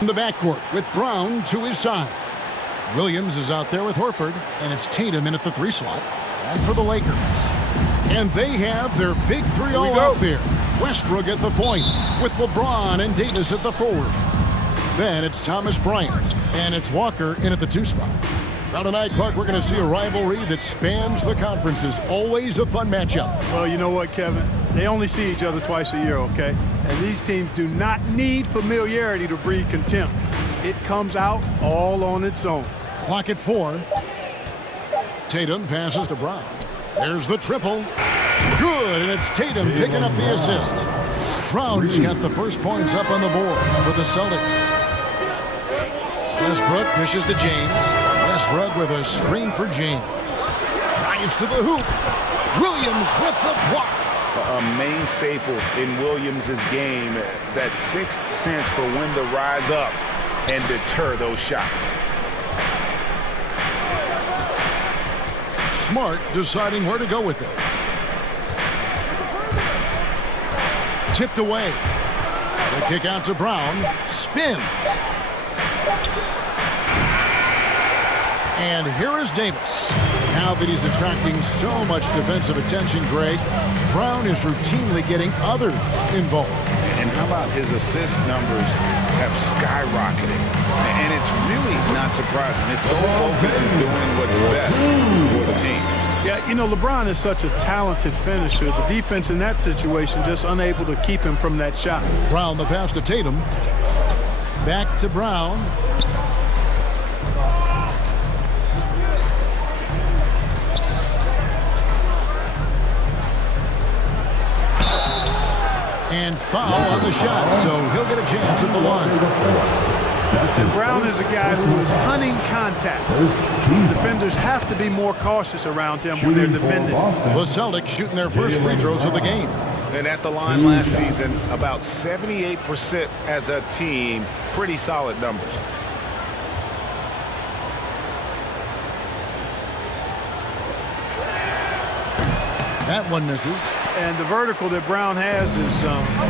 In the backcourt with Brown to his side. Williams is out there with Horford, and it's Tatum in at the 3 slot. And for the Lakers. And they have their big 3 all out there. Westbrook at the point with LeBron and Davis at the forward. Then it's Thomas Bryant, and it's Walker in at the 2 spot. Now tonight, Clark, we're going to see a rivalry that spans the conferences. Always a fun matchup. Well, you know what, Kevin? They only see each other twice a year, okay? And these teams do not need familiarity to breed contempt. It comes out all on its own. Clock at 4. Tatum passes to Brown. There's the triple. Good, and it's Tatum picking up the assist. Brown's got the first points up on the board for the Celtics. Westbrook pushes to James. Westbrook with a screen for James. Drives to the hoop. Williams with the block. A main staple in Williams' game, that sixth sense for when to rise up and deter those shots. Smart deciding where to go with it. Tipped away. The kick out to Brown. Spins. And here is Davis. Now that he's attracting so much defensive attention, Greg, Brown is routinely getting others involved. And how about his assist numbers have skyrocketed? And it's really not surprising. His sole focus is doing what's best for the team. Yeah, you know, LeBron is such a talented finisher. The defense in that situation just unable to keep him from that shot. Brown the pass to Tatum. Back to Brown. And foul on the shot, so he'll get a chance at the line. And Brown is a guy who is hunting contact. Defenders have to be more cautious around him when they're defending. The Celtics shooting their first free throws of the game. And at the line last season, about 78% as a team. Pretty solid numbers. That one misses. And the vertical that Brown has is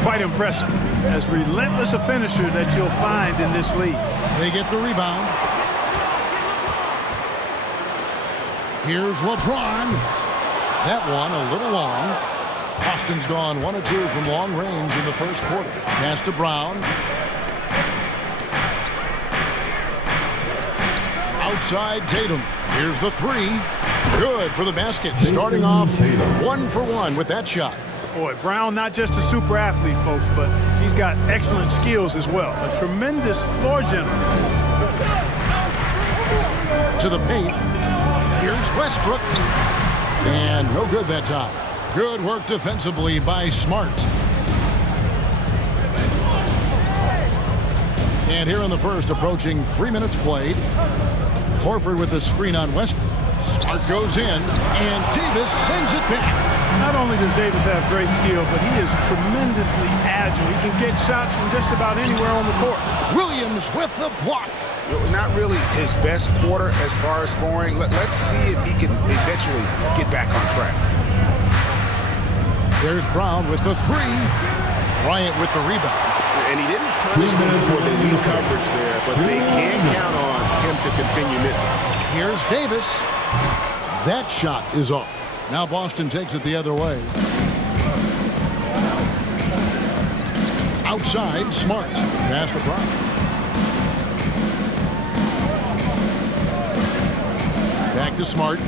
quite impressive. As relentless a finisher that you'll find in this league. They get the rebound. Here's LeBron. That one a little long. Austin's gone 1 of 2 from long range in the first quarter. Pass to Brown. Outside Tatum. Here's the 3. Good for the basket. Starting off 1 for 1 with that shot. Boy, Brown not just a super athlete, folks, but he's got excellent skills as well. A tremendous floor general. To the paint. Here's Westbrook. And no good that time. Good work defensively by Smart. And here in the first, approaching 3 minutes played. Horford with the screen on Westbrook. Smart goes in, and Davis sends it back. Not only does Davis have great skill, but he is tremendously agile. He can get shots from just about anywhere on the court. Williams with the block. Not really his best quarter as far as scoring. Let's see if he can eventually get back on track. There's Brown with the 3. Bryant with the rebound. And he didn't punish them for the weak coverage there, but they can count on him to continue missing. Here's Davis. That shot is off. Now Boston takes it the other way. Outside, Smart. Pass to Brown. Back to Smart.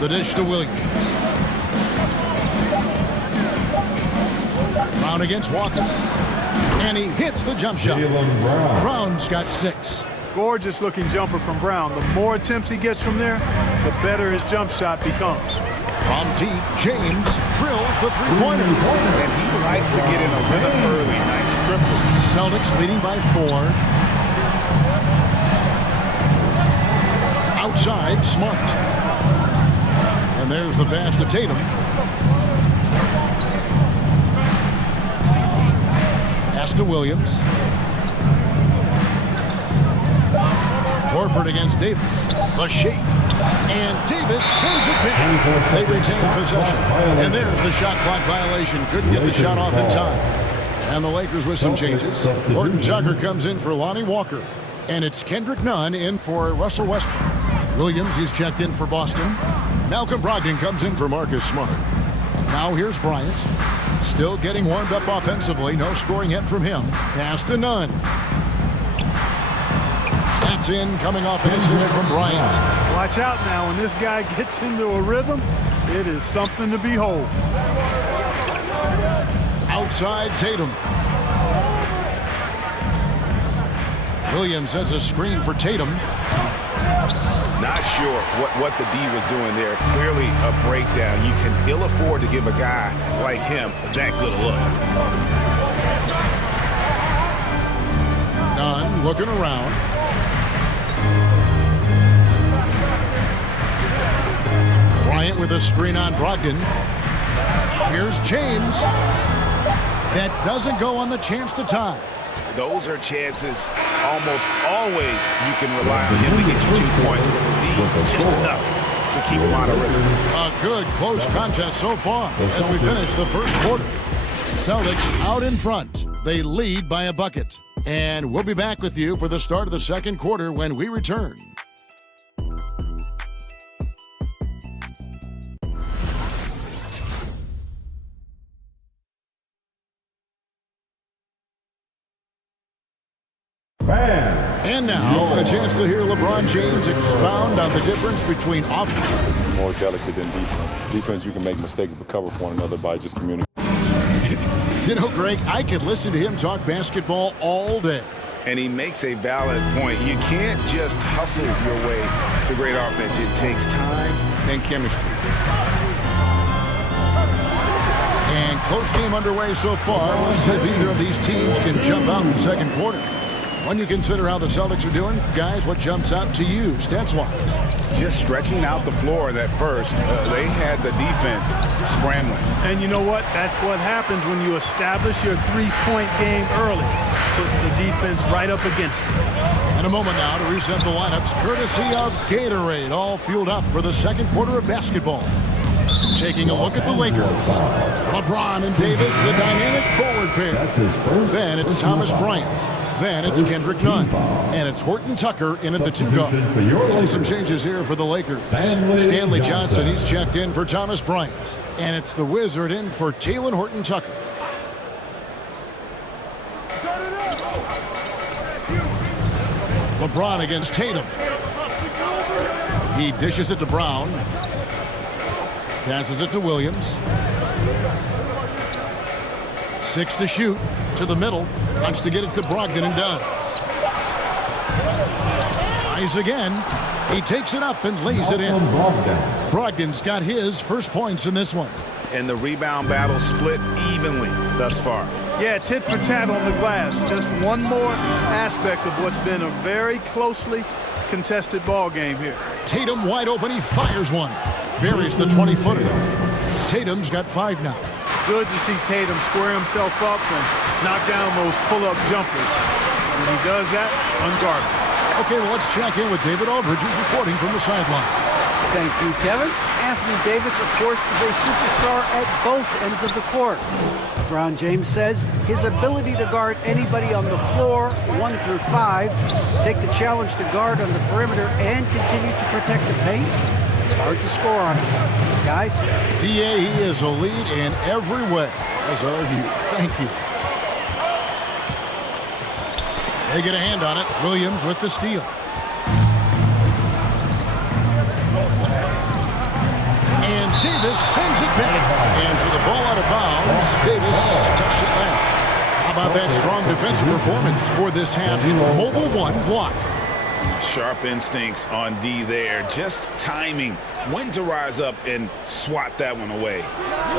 The dish to Williams. Brown against Walker. And he hits the jump shot. Brown's got 6. Gorgeous looking jumper from Brown. The more attempts he gets from there, the better his jump shot becomes. From deep, James drills the 3-pointer. And he likes to get in a rhythm early. Nice triple. Celtics leading by 4. Outside, Smart. And there's the pass to Tatum. Pass to Williams. Horford against Davis. The shake. And Davis sends it back. They retain possession. And there's the shot clock violation. Couldn't get the shot off in time. And the Lakers with some changes. Horton Tucker comes in for Lonnie Walker. And it's Kendrick Nunn in for Russell Westbrook. Williams, he's checked in for Boston. Malcolm Brogdon comes in for Marcus Smart. Now here's Bryant. Still getting warmed up offensively. No scoring yet from him. Pass to Nunn. That's in, coming off an assist from Bryant. Watch out now. When this guy gets into a rhythm, it is something to behold. Outside Tatum. Williams sets a screen for Tatum. Not sure what the D was doing there. Clearly a breakdown. You can ill afford to give a guy like him that good a look. Nunn looking around. Bryant with a screen on Brogdon. Here's James. That doesn't go on the chance to tie. Those are chances almost always you can rely on him to get you 2 points, but the lead just enough to keep him out of rhythm. A good close contest so far as we finish the first quarter. Celtics out in front. They lead by a bucket. And we'll be back with you for the start of the second quarter when we return. And now, a chance to hear LeBron James expound on the difference between offense. More delicate than defense. Defense, you can make mistakes but cover for one another by just communicating. You know, Greg, I could listen to him talk basketball all day. And he makes a valid point. You can't just hustle your way to great offense. It takes time and chemistry. And close game underway so far. We'll see if either of these teams can jump out in the second quarter. When you consider how the Celtics are doing, guys, what jumps out to you, stats-wise? Just stretching out the floor that first. They had the defense scrambling. And you know what? That's what happens when you establish your three-point game early. Puts the defense right up against it. In a moment now to reset the lineups, courtesy of Gatorade, all fueled up for the second quarter of basketball. Taking a look at the Lakers. LeBron and Davis, the dynamic forward pair. Then it's Thomas Bryant. Then it's Kendrick Nunn. And it's Horton Tucker in at the 2 guard. And some changes here for the Lakers. Stanley Johnson, he's checked in for Thomas Bryant. And it's the Wizard in for Talen Horton Tucker. LeBron against Tatum. He dishes it to Brown. Passes it to Williams. 6 to shoot. To the middle. Wants to get it to Brogdon and does. Tries again. He takes it up and lays it in. Brogdon's got his first points in this one. And the rebound battle split evenly thus far. Yeah, tit for tat on the glass. Just one more aspect of what's been a very closely contested ball game here. Tatum wide open. He fires one. Buries the 20-footer. Tatum's got 5 now. Good to see Tatum square himself up and knock down those pull-up jumpers. When he does that, unguarded. Okay, well, let's check in with David Aldridge, who's reporting from the sideline. Thank you, Kevin. Anthony Davis, of course, is a superstar at both ends of the court. LeBron James says his ability to guard anybody on the floor, 1 through 5, take the challenge to guard on the perimeter, and continue to protect the paint, it's hard to score on him. Guys? PA, he is a lead in every way, as are you. Thank you. They get a hand on it. Williams with the steal. And Davis sends it back. And for the ball out of bounds, Davis touched it left. How about that strong defensive performance for this half's mobile 1 block? Sharp instincts on D there. Just timing when to rise up and swat that one away.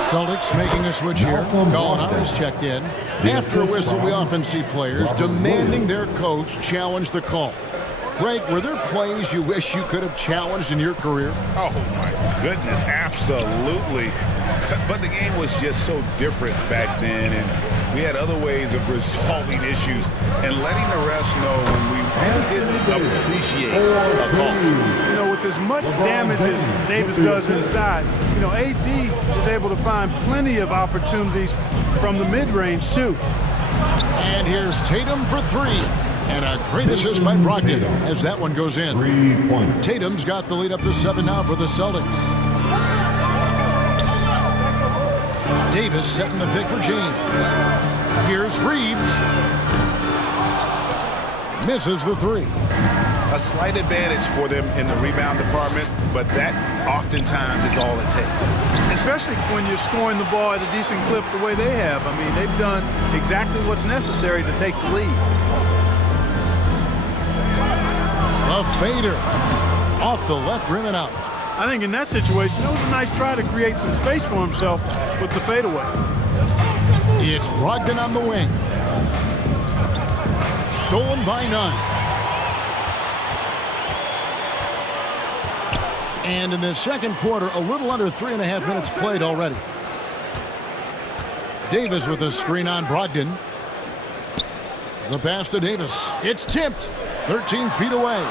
Celtics making a switch here. Gallinari's checked in. After a whistle, we often see players demanding their coach challenge the call. Greg, were there plays you wish you could have challenged in your career? Oh, my goodness, absolutely. But the game was just so different back then, and we had other ways of resolving issues and letting the refs know when we really didn't appreciate a call. You know, with as much damage as Davis does inside, you know, AD is able to find plenty of opportunities from the mid-range, too. And here's Tatum for three. And a great assist by Brogdon as that one goes in. 3 points. Tatum's got the lead up to 7 now for the Celtics. Davis setting the pick for James. Here's Reeves. Misses the three. A slight advantage for them in the rebound department, but that oftentimes is all it takes. Especially when you're scoring the ball at a decent clip the way they have. I mean, they've done exactly what's necessary to take the lead. A fader. Off the left rim and out. I think in that situation, it was a nice try to create some space for himself with the fadeaway. It's Brogdon on the wing. Stolen by none. And in the second quarter, a little under 3.5 minutes played already. Davis with a screen on Brogdon. The pass to Davis. It's tipped. 13 feet away.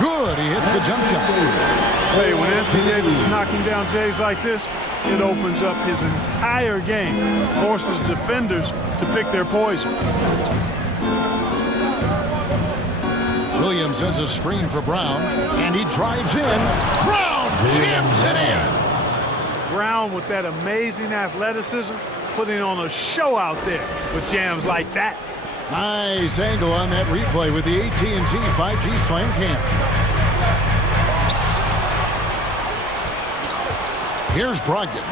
Good. He hits the jump shot. Hey, when Anthony Davis is knocking down Jays like this, it opens up his entire game. Forces defenders to pick their poison. Williams sends a screen for Brown, and he drives in. Brown jams it in. Brown with that amazing athleticism, putting on a show out there with jams like that. Nice angle on that replay with the AT&T 5G Slam Cam. Here's Brogdon.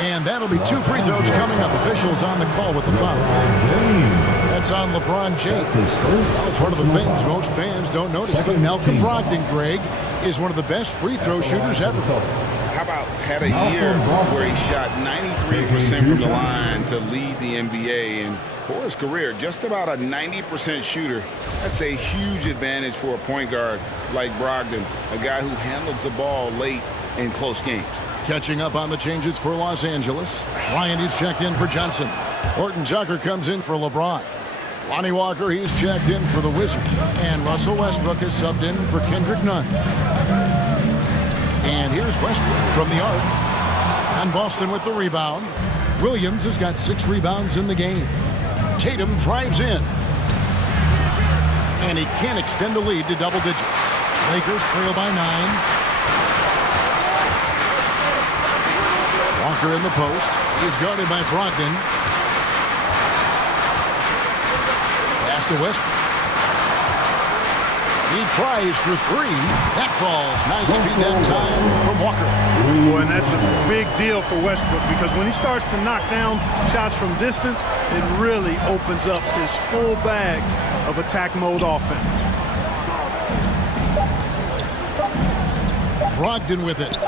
And that'll be 2 free throws coming up. Officials on the call with the foul. That's on LeBron James. It's one of the things most fans don't notice. But Malcolm Brogdon, Greg, is one of the best free throw shooters ever. How about had a year where he shot 93% from the line to lead the NBA, and for his career, just about a 90% shooter. That's a huge advantage for a point guard like Brogdon, a guy who handles the ball late in close games. Catching up on the changes for Los Angeles. Ryan is checked in for Johnson. Horton Tucker comes in for LeBron. Lonnie Walker, he's checked in for the Wizards. And Russell Westbrook is subbed in for Kendrick Nunn. And here's Westbrook from the arc. And Boston with the rebound. Williams has got 6 rebounds in the game. Tatum drives in. And he can't extend the lead to double digits. Lakers trail by 9. Walker in the post. He's guarded by Brogdon. Pass to Westbrook. He tries for 3. That falls. Nice feed that time from Walker. Boy, and that's a big deal for Westbrook because when he starts to knock down shots from distance, it really opens up his full bag of attack mode offense. Brogdon with it.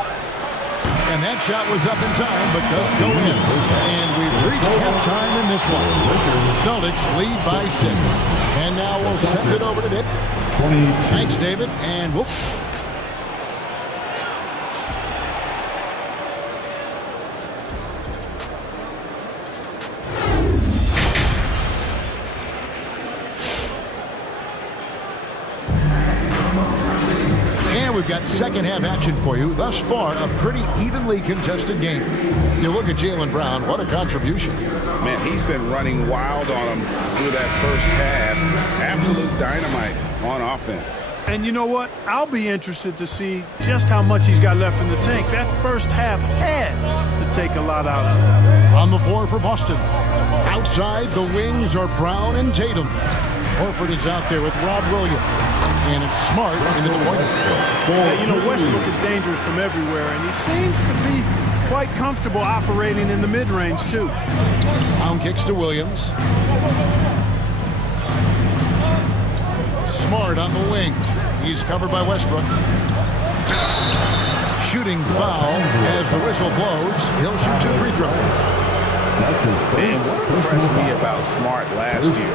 And that shot was up in time, but doesn't go in. And we've reached halftime in this one. Celtics lead by 6. And now we'll send it over to Dick. Thanks, David. And whoop. We've got second half action for you. Thus far, a pretty evenly contested game. You look at Jaylen Brown, what a contribution. Man, he's been running wild on him through that first half. Absolute dynamite on offense. And you know what? I'll be interested to see just how much he's got left in the tank. That first half had to take a lot out of him. On the floor for Boston. Outside, the wings are Brown and Tatum. Horford is out there with Rob Williams. And it's Smart into the point. Yeah, you know, Westbrook is dangerous from everywhere, and he seems to be quite comfortable operating in the mid-range, too. Brown kicks to Williams. Smart on the wing. He's covered by Westbrook. Shooting foul as the whistle blows. He'll shoot 2 free throws. Man, what impressed me about Smart last year,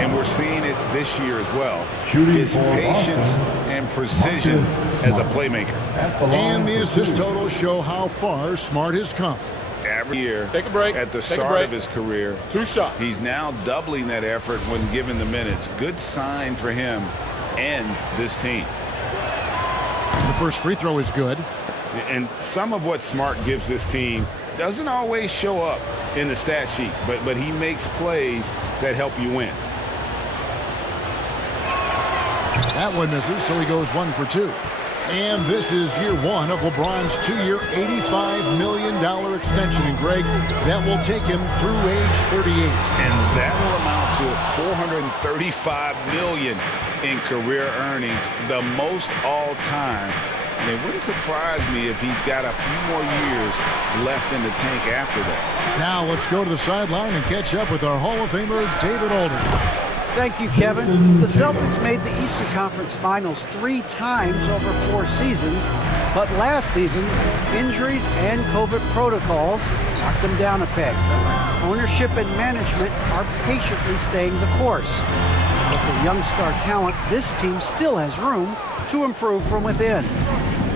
and we're seeing it this year as well, his patience and precision as a playmaker. And the assist totals show how far Smart has come. Every year, Take a break. at the start of his career, 2 shots. He's now doubling that effort when given the minutes. Good sign for him and this team. The first free throw is good. And some of what Smart gives this team doesn't always show up in the stat sheet, but he makes plays that help you win. That one misses, so he goes 1 for 2. And this is year 1 of LeBron's 2-year, $85 million extension. And, Greg, that will take him through age 38. And that will amount to $435 million in career earnings, the most all time. And it wouldn't surprise me if he's got a few more years left in the tank after that. Now let's go to the sideline and catch up with our Hall of Famer, David Aldridge. Thank you, Kevin. The Celtics made the Eastern Conference Finals 3 times over 4 seasons, but last season, injuries and COVID protocols knocked them down a peg. Ownership and management are patiently staying the course. With the young star talent, this team still has room to improve from within.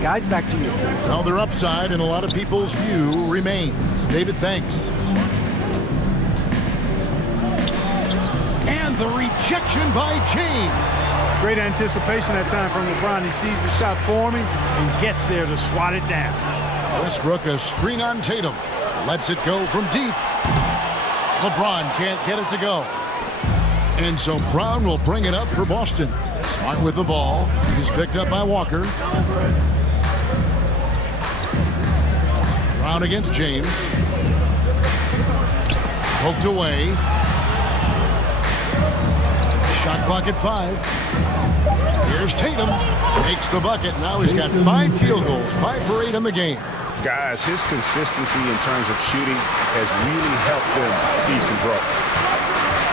Guys, back to you. Well, their upside in a lot of people's view remains. David, thanks. And the rejection by James. Great anticipation that time from LeBron. He sees the shot forming and gets there to swat it down. Westbrook, a screen on Tatum. Lets it go from deep. LeBron can't get it to go. And so Brown will bring it up for Boston. Smart with the ball. He's picked up by Walker. Brown against James. Poked away. Shot clock at 5. Here's Tatum. Makes the bucket. Now he's got 5 field goals. 5 for 8 in the game. Guys, his consistency in terms of shooting has really helped them seize control.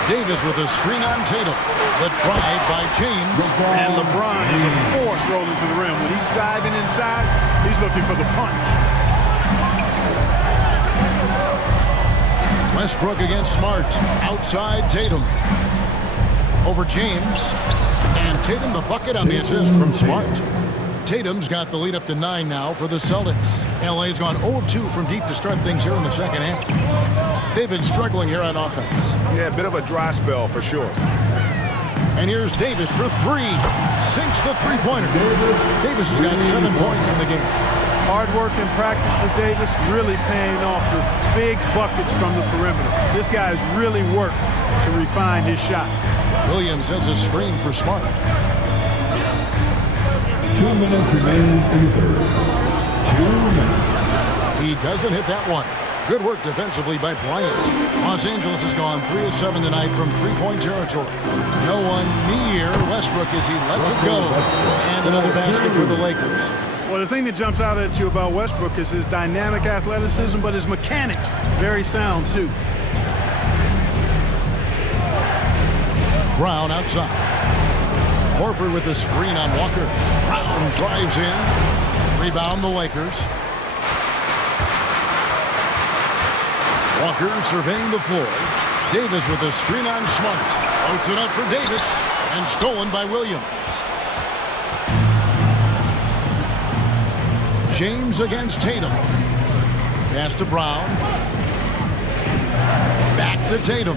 Davis with a screen on Tatum. The drive by James. And LeBron is a force rolling to the rim. When he's diving inside, he's looking for the punch. Westbrook against Smart. Outside Tatum. Over James. And Tatum the bucket on the assist from Smart. Tatum's got the lead up to 9 now for the Celtics. LA's gone 0 of 2 from deep to start things here in the second half. They've been struggling here on offense. Yeah, a bit of a dry spell for sure. And here's Davis for 3. Sinks the three-pointer. Davis has got 7 points in the game. Hard work in practice for Davis, really paying off the big buckets from the perimeter. This guy has really worked to refine his shot. Williams sets a screen for Smart. 2 minutes remaining in the third. 2 minutes. He doesn't hit that one. Good work defensively by Bryant. Los Angeles has gone 3 of 7 tonight from three-point territory. No one near Westbrook as he lets it go. And another basket for the Lakers. Well, the thing that jumps out at you about Westbrook is his dynamic athleticism, but his mechanics, very sound too. Brown outside. Horford with the screen on Walker. Brown drives in. Rebound the Lakers. Walker surveying the floor. Davis with the screen on Smart. Floats it up for Davis. And stolen by Williams. James against Tatum. Pass to Brown. Back to Tatum.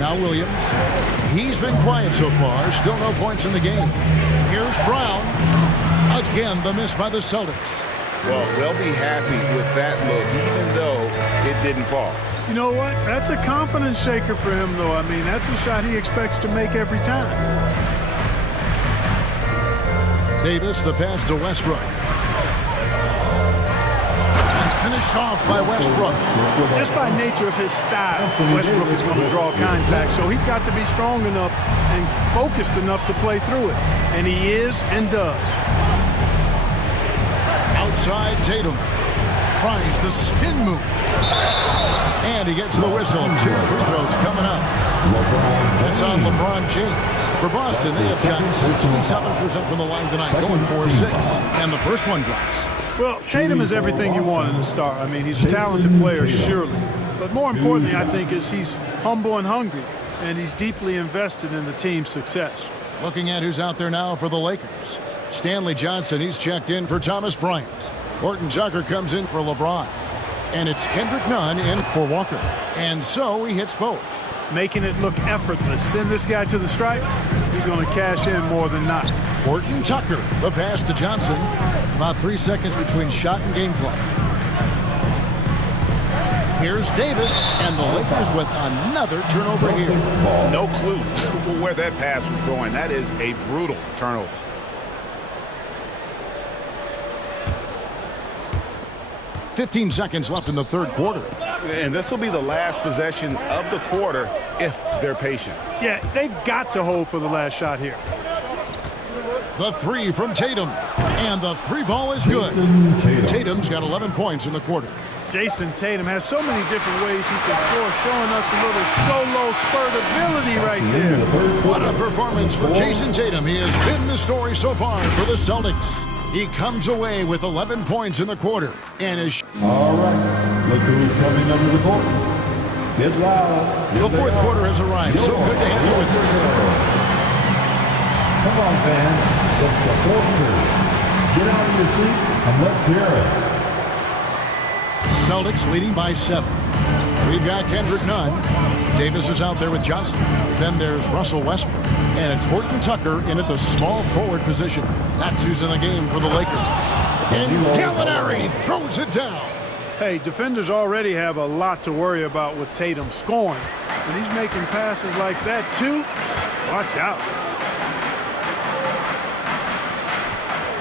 Now Williams. He's been quiet so far. Still no points in the game. Here's Brown. Again, the miss by the Celtics. Well, they'll be happy with that look, even though it didn't fall. You know what? That's a confidence shaker for him, though. I mean, that's a shot he expects to make every time. Davis, the pass to Westbrook. And finished off by Westbrook. Just by nature of his style, Westbrook is going to draw contact, so he's got to be strong enough and focused enough to play through it. And he is and does. Outside Tatum. Tries the spin move. And he gets the whistle. 2 free throws coming up. That's on LeBron James. For Boston, they have shot 67% from the line tonight, going 4-6. And the first one drops. Well, Tatum is everything you want in a star. I mean, he's a talented player, surely. But more importantly, I think, is he's humble and hungry. And he's deeply invested in the team's success. Looking at who's out there now for the Lakers. Stanley Johnson, he's checked in for Thomas Bryant. Horton Tucker comes in for LeBron. And it's Kendrick Nunn in for Walker. And so he hits both. Making it look effortless. Send this guy to the stripe, he's going to cash in more than not. Horton Tucker, the pass to Johnson. About 3 seconds between shot and game clock. Here's Davis, and the Lakers with another turnover here. No clue where that pass was going. That is a brutal turnover. "15 seconds left in the third quarter. And this will be the last possession of the quarter if they're patient. Yeah, they've got to hold for the last shot here. The three from Tatum, and the three ball is good. Tatum's got 11 points in the quarter. Jason Tatum has so many different ways he can score, showing us a little solo spurt ability right there. What a performance for Jason Tatum. He has been the story so far for the Celtics. He comes away with 11 points in the quarter and is... All right, look who's coming under the court. Get loud. The fourth quarter has arrived. So good to have you with us. Come on, fans. It's the fourth quarter. Get out of your seat and let's hear it. Celtics leading by 7. We've got Kendrick Nunn. Davis is out there with Johnson. Then there's Russell Westbrook. And it's Horton Tucker in at the small forward position. That's who's in the game for the Lakers. And Gallinari throws it down. Hey, defenders already have a lot to worry about with Tatum scoring. When he's making passes like that, too, watch out.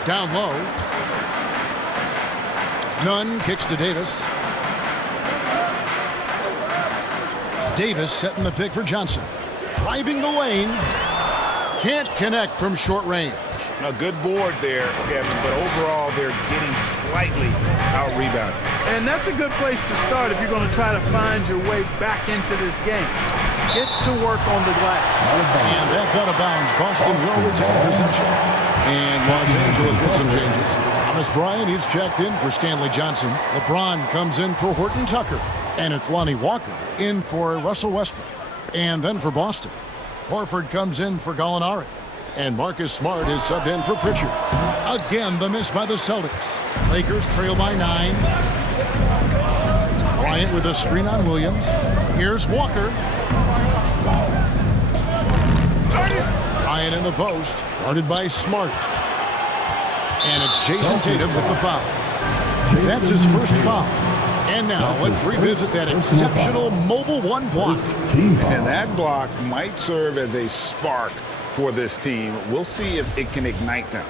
Down low. Nunn kicks to Davis. Davis setting the pick for Johnson. Driving the lane. Can't connect from short range. A good board there, Kevin, but overall they're getting slightly out-rebounded. And that's a good place to start if you're going to try to find your way back into this game. Get to work on the glass. And that's out of bounds. Boston will retain possession. And Los Angeles with some changes. Thomas Bryant, he's checked in for Stanley Johnson. LeBron comes in for Horton Tucker. And it's Lonnie Walker in for Russell Westbrook. And then for Boston, Horford comes in for Gallinari. And Marcus Smart is subbed in for Pritchard. Again, the miss by the Celtics. Lakers trail by 9. Bryant with a screen on Williams. Here's Walker. Bryant in the post, guarded by Smart. And it's Jason Tatum with the foul. That's his first foul. And now let's revisit that exceptional mobile one block. And that block might serve as a spark for this team. We'll see if it can ignite them.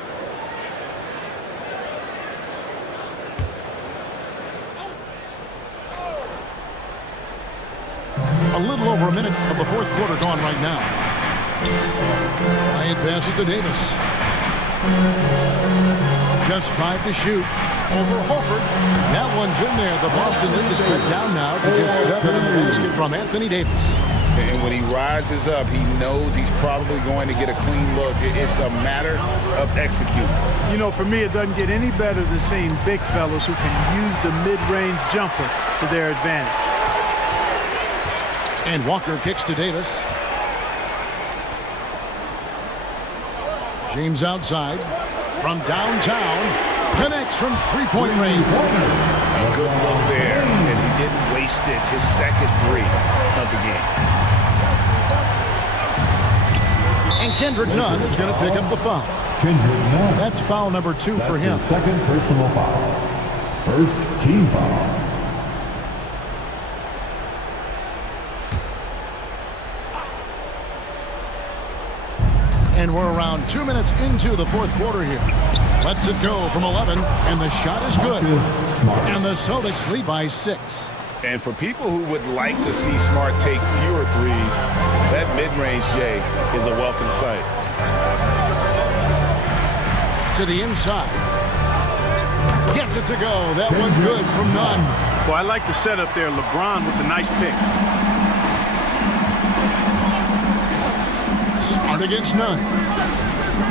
A little over a minute of the fourth quarter gone right now. Bryant passes to Davis. Just 5 to shoot. Over Horford. That one's in there. The Boston lead is cut down now to just 7 in the basket from Anthony Davis. And when he rises up, he knows he's probably going to get a clean look. It's a matter of executing. You know, for me, it doesn't get any better than seeing big fellas who can use the mid-range jumper to their advantage. And Walker kicks to Davis. James outside. From downtown. Connects from three-point range. A good look there, and he didn't waste it. His second three of the game. And Kendrick Nunn is going to pick up the foul. Kendrick Nunn. That's foul number 2 for him. His second personal foul. First team foul. And we're around 2 minutes into the fourth quarter here. Lets it go from 11, and the shot is good. And the Celtics lead by 6. And for people who would like to see Smart take fewer threes, that mid-range J is a welcome sight. To the inside. Gets it to go. That one good from Nunn. Well, I like the setup there. LeBron with the nice pick. Smart against Nunn.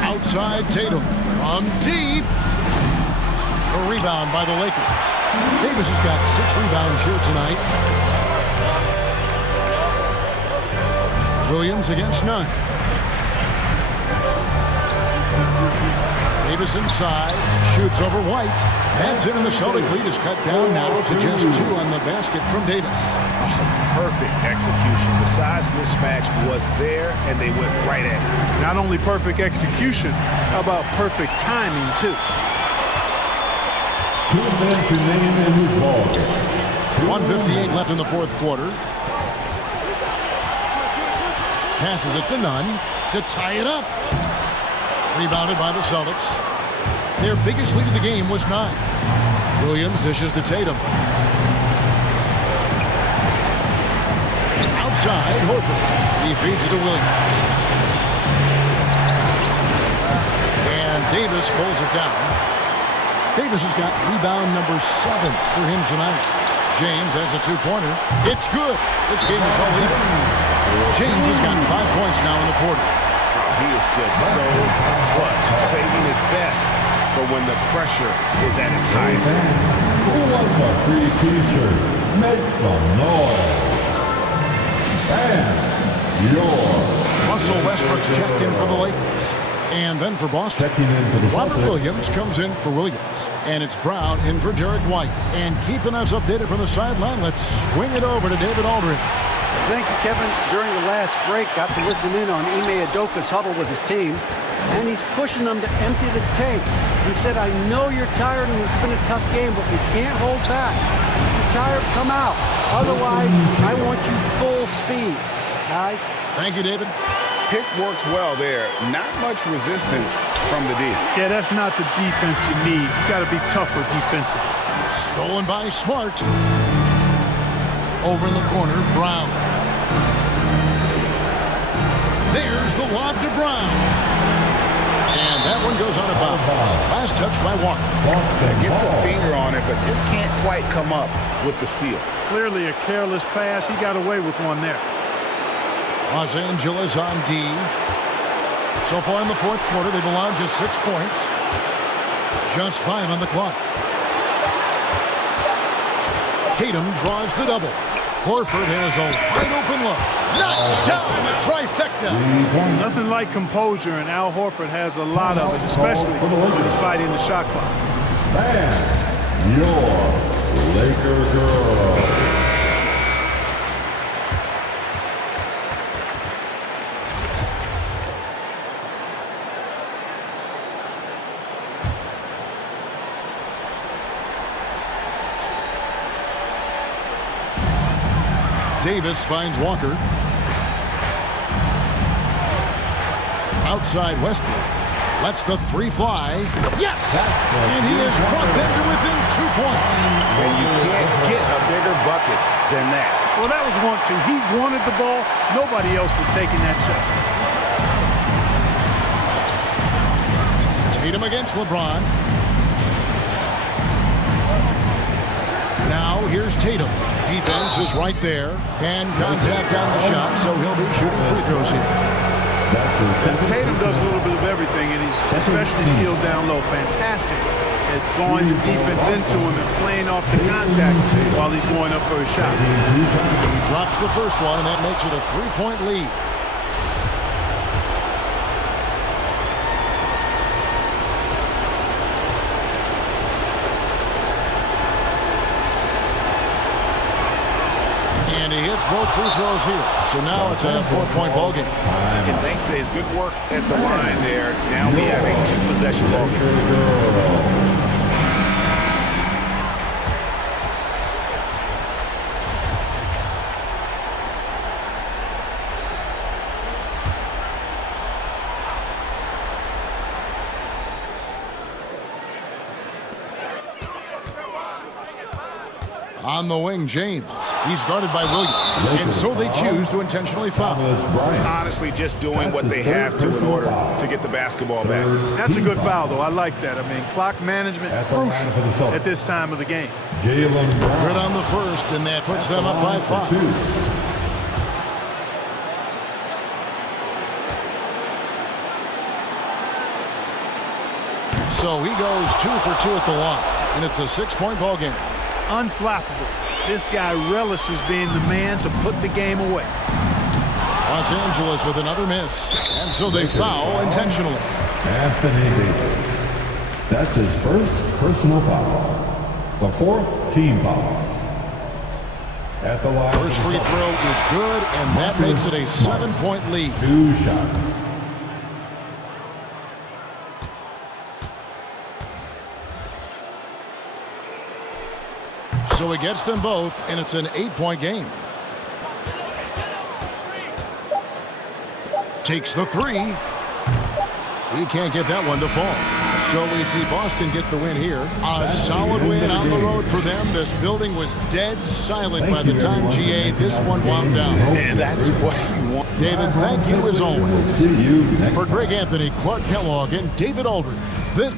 Outside Tatum. From deep. A rebound by the Lakers. Davis has got 6 rebounds here tonight. Williams against Nunn. Davis inside. Shoots over White. That's it, and the Celtic lead is cut down now to just 2 on the basket from Davis. Perfect execution. The size mismatch was there, and they went right at it. Not only perfect execution, how about perfect timing, too? 2 minutes remaining in this ball game. 1:58 left in the fourth quarter. Passes it to Nunn to tie it up. Rebounded by the Celtics. Their biggest lead of the game was 9. Williams dishes to Tatum. Outside, Horford. He feeds it to Williams. And Davis pulls it down. Davis has got rebound number 7 for him tonight. James has a 2-pointer. It's good. This game is all even. James has got 5 points now in the quarter. He is just so clutch, saving his best for when the pressure is at its highest. Who wants a free t-shirt? Make some noise. And Russell Westbrook's checked in for the Lakers. And then for Boston, checking in for the Robert Celtics. Williams comes in for Williams. And it's Brown in for Derek White. And keeping us updated from the sideline, let's swing it over to David Aldridge. Thank you, Kevin. During the last break, got to listen in on Ime Udoka's huddle with his team, and he's pushing them to empty the tank. He said, I know you're tired and it's been a tough game, but you can't hold back. If you're tired, come out. Otherwise, I want you full speed. Guys? Thank you, David. Pick works well there. Not much resistance from the D. Yeah, that's not the defense you need. You got to be tougher defensively. Stolen by Smart. Over in the corner, Brown. There's the lob to Brown. And that one goes out of bounds. Last touch by Walker. Gets a finger on it, but just can't quite come up with the steal. Clearly a careless pass. He got away with one there. Los Angeles on D. So far in the fourth quarter, they've allowed just 6 points. Just 5 on the clock. Tatum draws the double. Horford has a wide open look. Knocks down a trifecta. Nothing like composure, and Al Horford has a lot of it, especially when he's fighting the shot clock. And your Laker girl. Davis finds Walker. Outside Westbrook. Lets the 3 fly. Yes! And he has brought them to within 2 points. And you can't get a bigger bucket than that. Well, that was 1-2. He wanted the ball. Nobody else was taking that shot. Tatum against LeBron. Now here's Tatum. Defense is right there. And contact on the shot, so he'll be shooting free throws here. Tatum does a little bit of everything, and he's especially skilled down low. Fantastic at drawing the defense into him and playing off the contact while he's going up for a shot. He drops the first one, and that makes it a 3-point lead. And he hits both free throws here. So now it's a 4-point ball game. And thanks to his good work at the line there, now we have a 2-possession ball game. On the wing, James. He's guarded by Williams. And so they choose to intentionally foul. Honestly, just doing what they have to in order to get the basketball back. That's a good foul, though. I like that. I mean, clock management crucial at this time of the game. Good on the first, and that puts them up by 5. So he goes 2 for 2 at the line, and it's a 6-point ball game. Unflappable. This guy relishes being the man to put the game away. Los Angeles with another miss, and so they foul intentionally. Anthony Davis. That's his first personal foul. The 4th team foul. At the line. First free throw is good, and that makes it a 7-point lead. 2 shots. So he gets them both, and it's an 8-point game. Takes the three. He can't get that one to fall. So we see Boston get the win here. A solid win on the road for them. This building was dead silent by the time, GA, this one wound down. And that's what you want. David, thank you as always. We'll see you next For time. Greg Anthony, Clark Kellogg, and David Aldridge, this